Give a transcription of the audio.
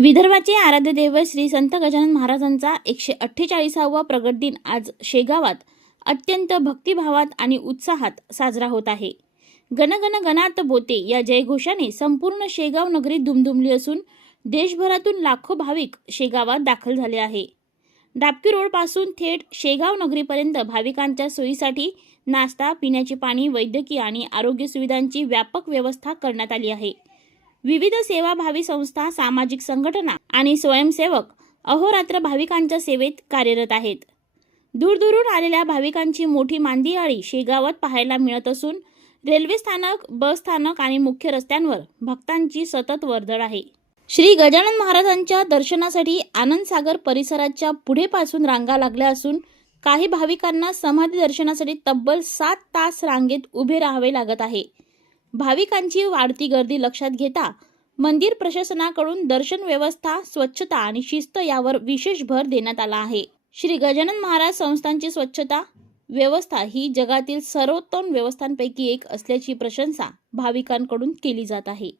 विदर्भाचे आराध्य दैवत श्री संत गजानन महाराजांचा 148वा प्रगट दिन आज शेगावात अत्यंत भक्तिभावात आणि उत्साहात साजरा होत आहे। गणगण गणात बोते या जयघोषाने संपूर्ण शेगाव नगरी दुमदुमली असून देशभरातून लाखो भाविक शेगावात दाखल झाले आहे। डाबकी रोड पासून थेट शेगाव नगरीपर्यंत भाविकांच्या सोयीसाठी नाश्ता, पिण्याचे पाणी, वैद्यकीय आणि आरोग्य सुविधांची व्यापक व्यवस्था करण्यात आली आहे। विविध सेवाभावी संस्था, सामाजिक संघटना आणि स्वयंसेवक अहोरात्र भाविकांच्या सेवेत कार्यरत आहेत। दूरदूरून आलेल्या भाविकांची मोठी मांदियाळी शेगावात पाहायला मिळत असून रेल्वे स्थानक, बस स्थानक आणि मुख्य रस्त्यांवर भक्तांची सतत वर्दळ आहे। श्री गजानन महाराजांच्या दर्शनासाठी आनंदसागर परिसराच्या पुढेपासून रांगा लागल्या असून काही भाविकांना समाधी दर्शनासाठी तब्बल 7 तास रांगेत उभे राहावे लागत आहे। भाविकांची वाढती गर्दी लक्षात घेता मंदिर प्रशासनाकडून दर्शन व्यवस्था, स्वच्छता आणि शिस्त यावर विशेष भर देण्यात आला आहे। श्री गजानन महाराज संस्थानची स्वच्छता व्यवस्था ही जगातील सर्वोत्तम व्यवस्थांपैकी एक असल्याची प्रशंसा भाविकांकडून केली जात आहे।